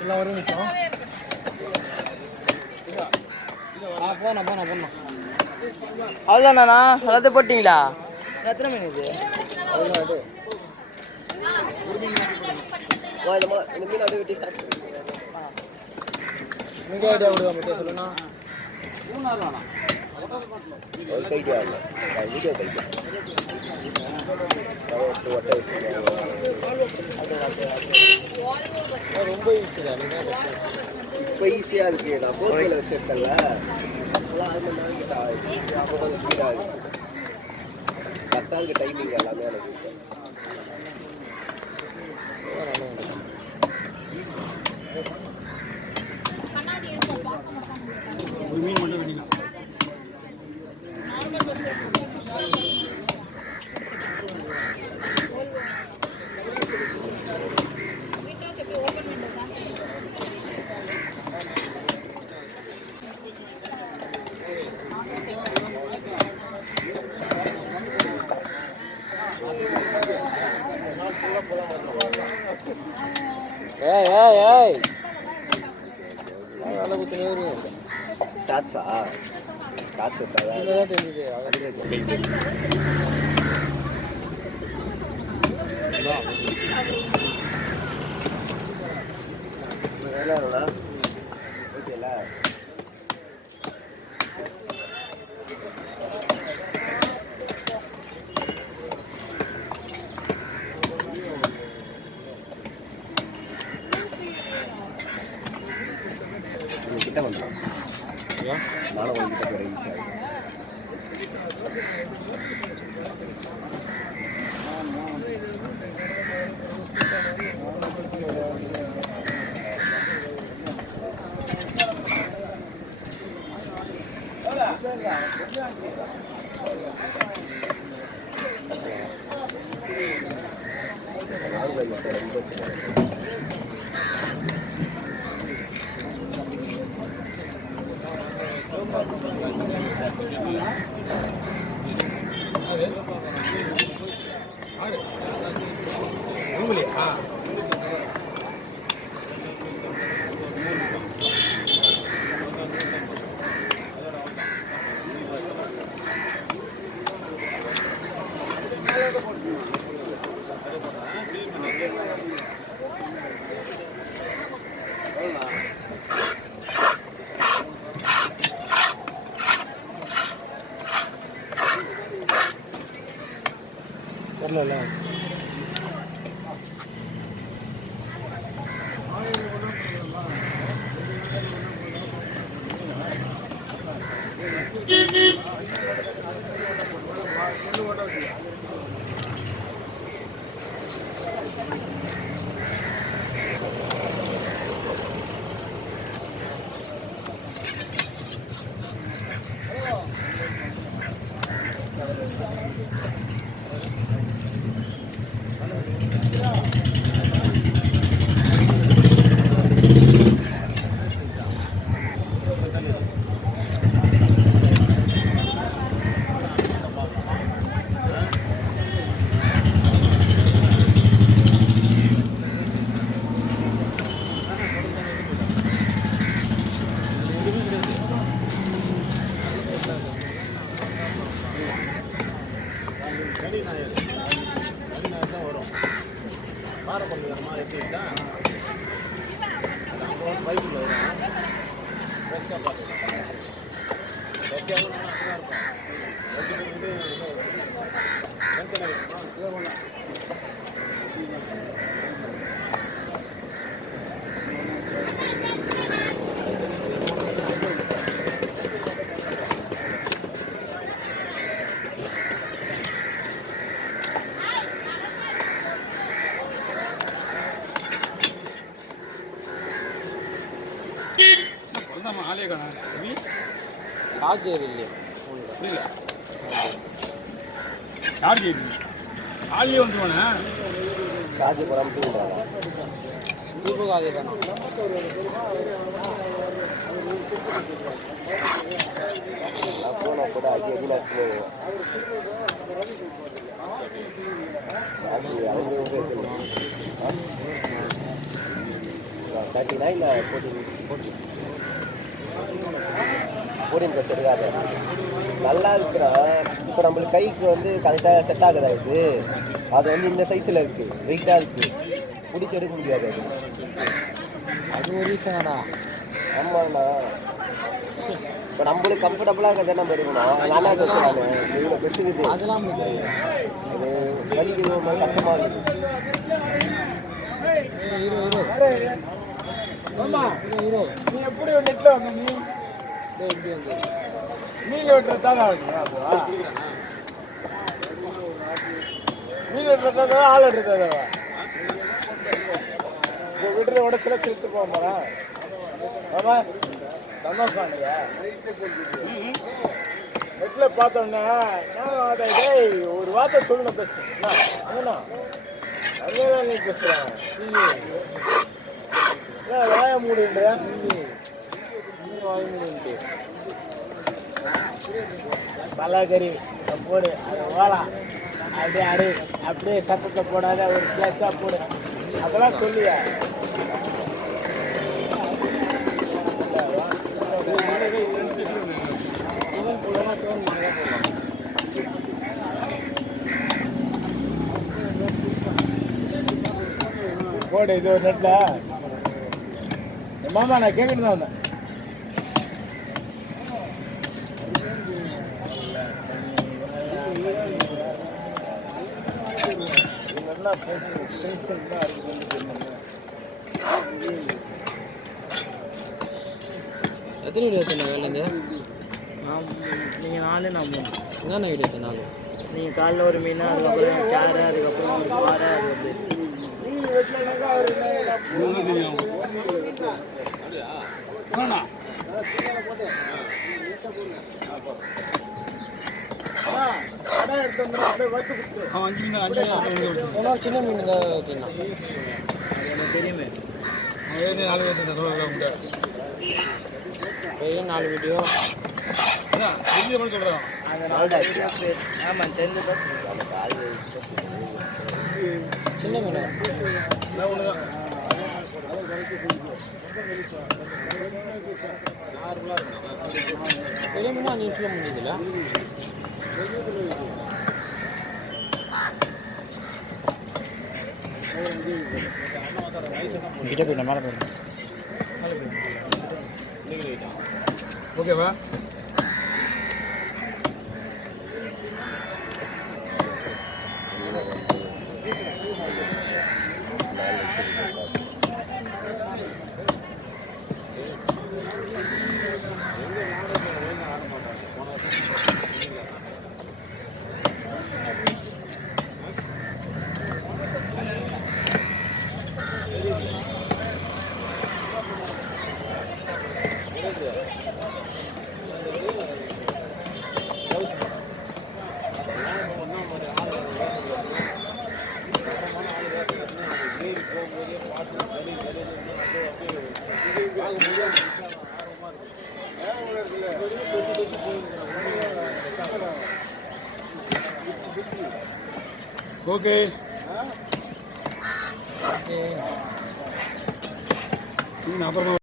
எல்லாம் வரும் நிற்கும். போண்ணா அவ்வளோதாண்ணா எல்லாத்தையும் போட்டிங்களா? எத்தனை மீன் இது? இந்த மீன் அப்படியே வெட்டி ஸ்டார்ட் நீங்கள் ஐடியா விடுவா சொல்லுண்ணா. ரொம்ப ஈஸியா இப்போ ஈஸியாக இருக்கு. நான் போர்க்கில் வச்சிருக்கேன்ல கொஞ்சம் ஸ்பீடாக இருக்கு. கரெக்டாக இருக்கு டைமிங் எல்லாமே எனக்கு. மீன் மட்டும் வேணும். ஏய் வேலை குத்துனே ஷாட்ஸா? ஷாட்ஸ் விட்டாதான் தெரியுது. வேலைடா ஓகேல. கிட்ட வந்துடும் நானும் உங்ககிட்ட போகிற ஈஸியாக வரல. சார்ஜர் இல்லையா? புரியல. சார்ஜர் காலையே வந்துடுவானே. சார்ஜர் போடாமல் தூங்கிட்டாங்க. தூக்கம் காலையே தானே. ஃபோனை போட்டு அடி அடி நச்சு சார்ஜர் அவங்க 13 இல்லை 14 ப்ளஸ் இருக்காது. நல்லா இருக்குன்னா இப்போ நம்மளுக்கு கைக்கு வந்து கரெக்டாக செட் ஆகுதா இது? அது வந்து இந்த சைஸில் இருக்குது, வெயிட்டாக இருக்குது, பிடிச்சி எடுக்க முடியாது. அது ஒரு ரீசனாடா. ஆமாண்ணா, இப்போ நம்மளுக்கு கம்ஃபர்டபுளாக இருக்கிறத நம்ம இருக்கணும். நானா வச்சு நான் இவ்வளோ பெருசுக்குது, அதெல்லாம் அது வலிக்குது, ஒரு மாதிரி கஷ்டமாக இருக்குது. நீ எப்படி நெட்ல வந்த நீ எப்படி வந்து மீன் வெட்டுறதால மீன் வெட்டுறதா ஆள் எடுத்ததா இப்போ விடுறத விட சில செலுத்து போக போறேன். ஆமா சந்தோஷம் நெட்ல பார்த்தோன்னே ஒரு வார்த்தை சொல்லணும் பேசு அதேதான் நீ பேசுறேன். வாய மூடுன்ற பலகறி போடு, அது ஓலாம் அப்படியே அடி, அப்படியே சத்தத்தை போடாத, ஒரு பிளஸா போடு, அதெல்லாம் சொல்லுயா. போடு இது ஒரு நெட்ல. மாமா நான் கேட்கறது தான் வந்தேன். எத்தனை வீடியோ எடுத்தேன் வேலைங்க? நீங்கள் 4 நான் 3. என்னென்ன வீடியோ எடுத்தேன் 4? நீங்கள் காலைல ஒரு மீன், அதுக்கப்புறம் கேரை, அதுக்கப்புறம் ஒரு பாறை, அது வந்து சின்ன மீன் தான் ஓகேண்ணா. எனக்கு தெரியுமே 4 வீடியோ. ஆமாம் தெரிஞ்ச சின்ன மீன் பெரிய மீன் 5 நிமிஷம் முடியுதுல்ல. கிட்ட போய் மேலே போயிருங்க. ஓகேவா? ஓகே அப்புறமா